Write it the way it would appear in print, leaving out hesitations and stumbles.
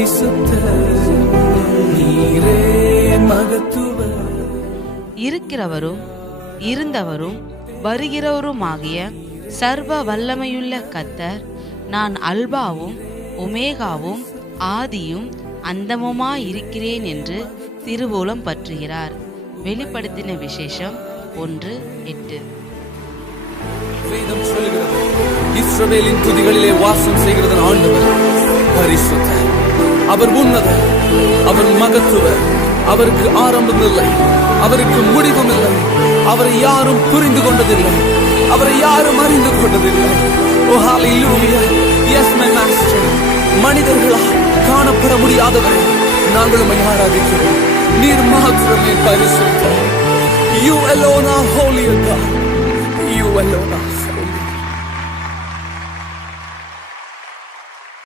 பரிசுத்தர் நீரே மகத்துவர். இருக்கிறவரும் இருந்தவரும் வருகிறவருமாகிய சர்வ வல்லமையுள்ள கர்த்தர், நான் அல்பாவும் ஒமேகாவும் ஆதியும் அந்தமுமாயிருக்கிறேன் என்று திருவோலம் பற்றுகிறார். வெளிப்படுத்தின விசேஷம் 1:8. வேதம் சொல்கிறது, இஸ்ரவேலின் துதிகளிலே வாசம் செய்கிறது ஆண்டவர் பரிசுத்தர். அவர் உன்னதர், அவர் மகத்துவர். அவருக்கு ஆரம்பம் இல்லை, அவருக்கு முடிவும் இல்லை. அவரை யாரும் புரிந்து கொண்டதில்லை, அவரை யாரும் அறிந்து கொண்டதில்லை. ஓ ஹalleluya, எஸ் மை மாஸ்டர். மனிதர்களால் காணப்பட முடியாதவரை நாங்கள் உம்மை ஆராதிக்கிறோம். நீர் மாத்திரமே பரிசுத்தர். You alone are holy God. You alone are